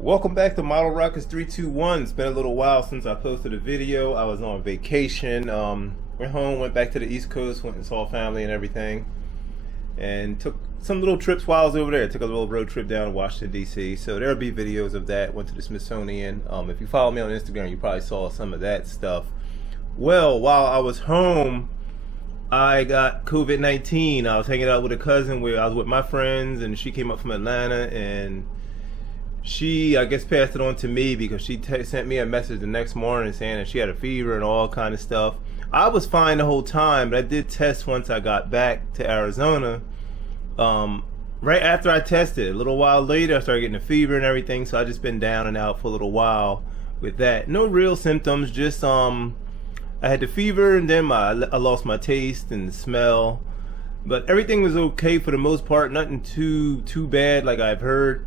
Welcome back to Model Rockets 321. It's been a little while since I posted a video. I was on vacation. Went home, went back to the East Coast, went and saw family and everything, and took some little trips while I was over there. Took a little road trip down to Washington, D.C. So there'll be videos of that. Went to the Smithsonian. If you follow me on Instagram, you probably saw some of that stuff. Well, while I was home, I got COVID-19. I was hanging out with a cousin where I was with my friends, and she came up from Atlanta, and she, I guess, passed it on to me because she sent me a message the next morning saying that she had a fever and all kind of stuff. I was fine the whole time, but I did test once I got back to Arizona. Right after I tested, a little while later, I started getting a fever and everything, so I just been down and out for a little while with that. No real symptoms, just I had the fever, and then I lost my taste and smell, but everything was okay for the most part. Nothing too bad like I've heard.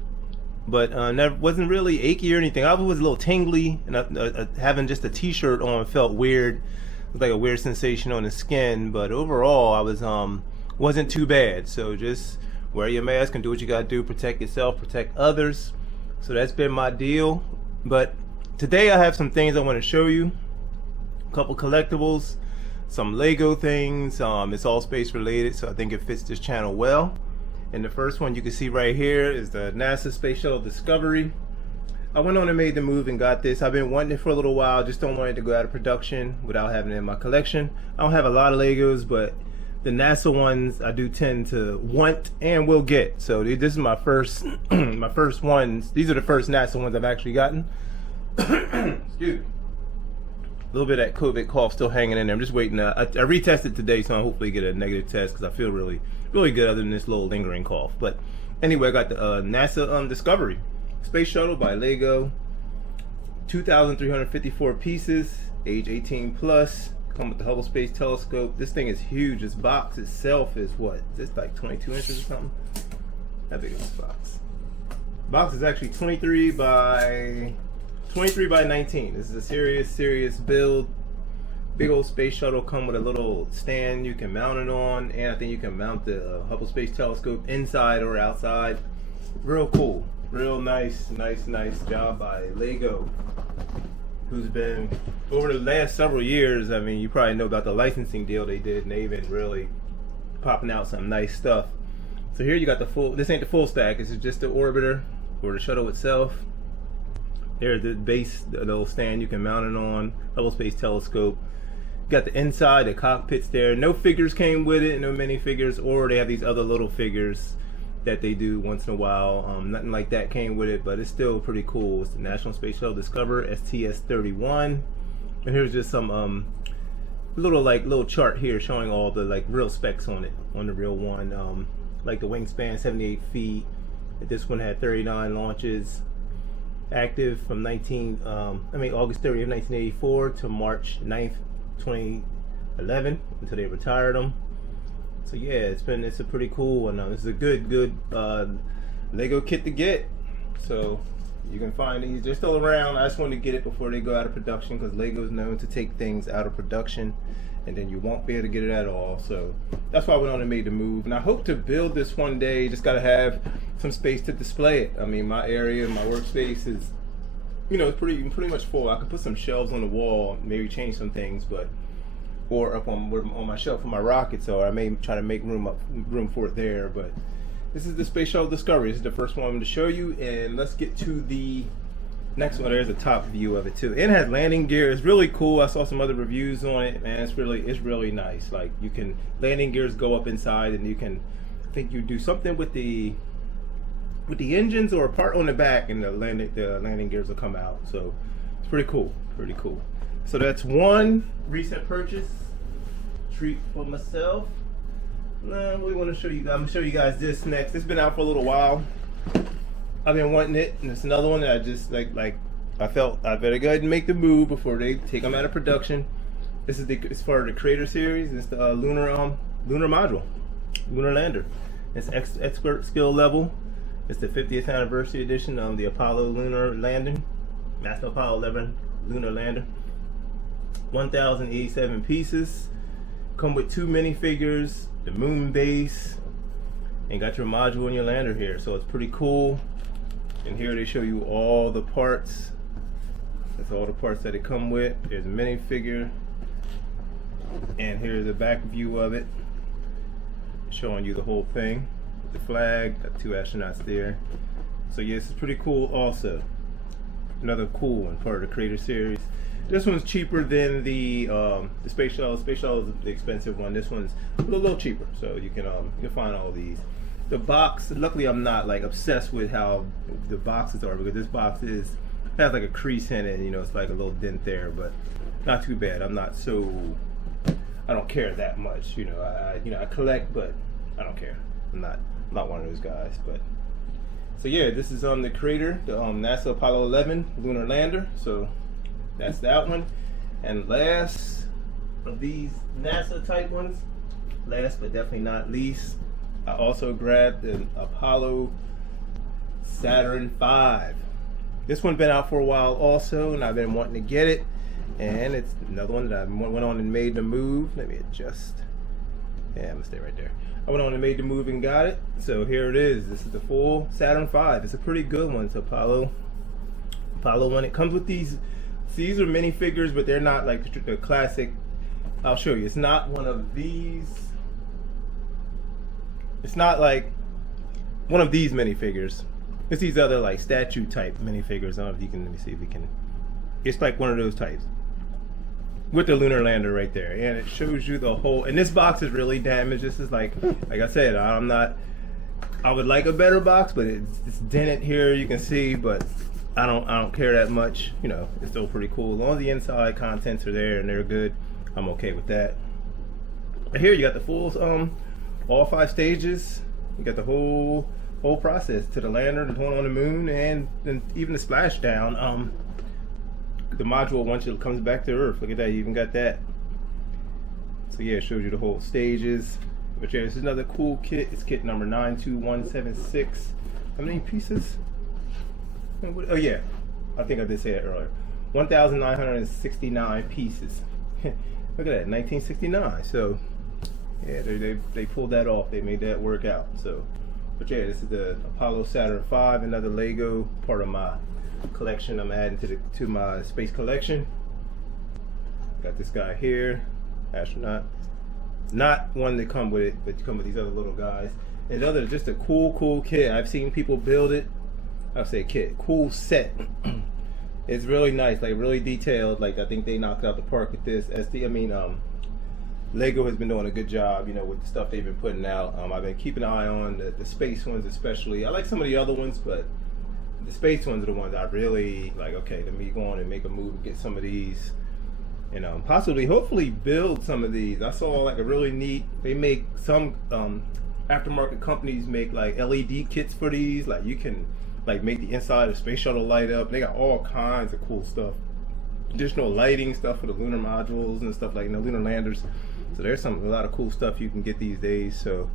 But never, wasn't really achy or anything. I was a little tingly, and having just a t-shirt on felt weird. It was like a weird sensation on the skin, but overall I was wasn't too bad. So just wear your mask and do what you gotta do, protect yourself, protect others. So that's been my deal. But today I have some things I want to show you. A couple collectibles, some Lego things. It's all space related, so I think it fits this channel well. And the first one you can see right here is the NASA Space Shuttle Discovery. I went on and made the move and got this. I've been wanting it for a little while, just don't want it to go out of production without having it in my collection. I don't have a lot of Legos, but the NASA ones I do tend to want and will get. So this is my first my first ones. These are the first NASA ones I've actually gotten. Excuse me. A little bit of that COVID cough still hanging in there. I'm just waiting. I retested today, so I'll hopefully get a negative test because I feel really good other than this little lingering cough. But anyway, I got the NASA Discovery Space Shuttle by Lego. 2,354 pieces, age 18 plus. Come with the Hubble Space Telescope. This thing is huge. This box itself is what? Is this like 22 inches or something? How big is this box? Box is actually 23 by 19. This is a serious build. Big old space shuttle, come with a little stand you can mount it on, and I think you can mount the Hubble Space Telescope inside or outside. Real cool, real nice job by Lego, who's been, over the last several years, I mean, you probably know about the licensing deal they did, and they've been really popping out some nice stuff. So here you got the full, this ain't the full stack, this is just the orbiter or the shuttle itself. There's the base, the little stand you can mount it on, Hubble Space Telescope. Got the inside, the cockpits there. No figures came with it, no minifigures, or they have these other little figures that they do once in a while. Nothing like that came with it, but it's still pretty cool. It's the National Space Shuttle Discoverer STS-31. And here's just some little chart here showing all the real specs on it, on the real one. Like the wingspan, 78 feet. This one had 39 launches. Active from August 30th, 1984 to March 9th, 2011, until they retired them. So yeah, it's a pretty cool one. This is a good Lego kit to get. So you can find these, they're still around. I just wanted to get it before they go out of production, because Lego's known to take things out of production and then you won't be able to get it at all. So that's why I went on and made the move, and I hope to build this one day. Just gotta have some space to display it. I mean, my area, my workspace is, it's pretty much full. I could put some shelves on the wall, maybe change some things, but or up on my shelf for my rockets, or I may try to make room for it there. But this is the Space Shuttle Discovery. This is the first one I'm going to show you, and let's get to the next one. There's a top view of it too. It has landing gear. It's really cool. I saw some other reviews on it, man. It's really nice. Like, you can, landing gears go up inside, and you can, I think you do something with the engines or a part on the back, and the landing gears will come out. So it's pretty cool. So that's one recent purchase. Treat for myself. Now we want to show you. I'm gonna show you guys this next. It's been out for a little while. I've been wanting it, and it's another one that I just like. I felt I better go ahead and make the move before they take them out of production. This is it's part of the Creator series. It's the lunar module, Lunar Lander. It's expert skill level. It's the 50th anniversary edition of the Apollo Lunar Landing, NASA Apollo 11 Lunar Lander. 1,087 pieces. Come with 2 minifigures, the moon base, and got your module and your lander here. So it's pretty cool. And here they show you all the parts. That's all the parts that it come with. There's a minifigure. And here's the back view of it, showing you the whole thing. The flag, got 2 astronauts there. So yeah, this is pretty cool also. Another cool one, part of the Creator Series. This one's cheaper than the Space Shuttle. Space Shuttle is the expensive one. This one's a little cheaper, so you can find all these. The box, luckily I'm not like obsessed with how the boxes are, because this box has like a crease in it, you know, it's like a little dent there, but not too bad. I'm not so, I don't care that much, you know. I collect, but I don't care. I'm not one of those guys. But so yeah, this is the Creator, the NASA Apollo 11 Lunar Lander. So that's that one. And last of these NASA type ones, last but definitely not least, I also grabbed an Apollo Saturn V. This one's been out for a while also, and I've been wanting to get it. And it's another one that I went on and made the move. Let me adjust. Yeah, I'm gonna stay right there. I went on and made the move and got it. So here it is. This is the full Saturn V. It's a pretty good one. It's Apollo one. It comes with these are minifigures, but they're not like the classic. I'll show you. It's not one of these. It's not like one of these minifigures. It's these other like statue type minifigures. I don't know if you can, let me see if we can. It's like one of those types with the Lunar Lander right there, and it shows you the whole. And this box is really damaged. This is like I said, I would like a better box, but it's dented here. You can see, but I don't care that much. You know, it's still pretty cool. As long as the inside contents are there and they're good, I'm okay with that. But here you got the full all 5 stages. You got the whole process to the lander, the going on the moon, and even the splashdown. The module once it comes back to Earth. Look at that, you even got that. So yeah, it shows you the whole stages. But yeah, this is another cool kit. It's kit number 92176. How many pieces? Oh yeah, I think I did say that earlier. 1,969 pieces. Look at that, 1969. So yeah, they pulled that off. They made that work out. So, but yeah, this is the Apollo Saturn V, another Lego part of my collection. I'm adding to my space collection. Got this guy here, astronaut. Not one that come with it, but come with these other little guys. And just a cool kit. I've seen people build it. I'll say kit, cool set. It's really nice, like really detailed. Like I think they knocked out the park with this. Lego has been doing a good job, you know, with the stuff they've been putting out. I've been keeping an eye on the space ones especially. I like some of the other ones, but the space ones are the ones I really like. Okay, let me go on and make a move and get some of these, and hopefully build some of these. I saw like a really neat. They make some aftermarket companies make like LED kits for these. Like you can like make the inside of the space shuttle light up. They got all kinds of cool stuff. Additional lighting stuff for the lunar modules and stuff like the lunar landers. So there's a lot of cool stuff you can get these days. So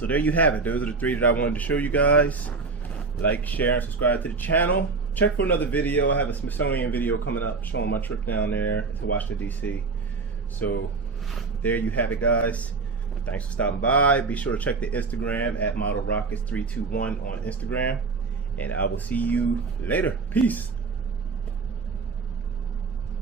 there you have it. Those are the 3 that I wanted to show you guys. Like, share, and subscribe to the channel. Check for another video. I have a Smithsonian video coming up showing my trip down there to Washington, D.C. So there you have it, guys. Thanks for stopping by. Be sure to check the Instagram at ModelRockets321 on Instagram. And I will see you later. Peace.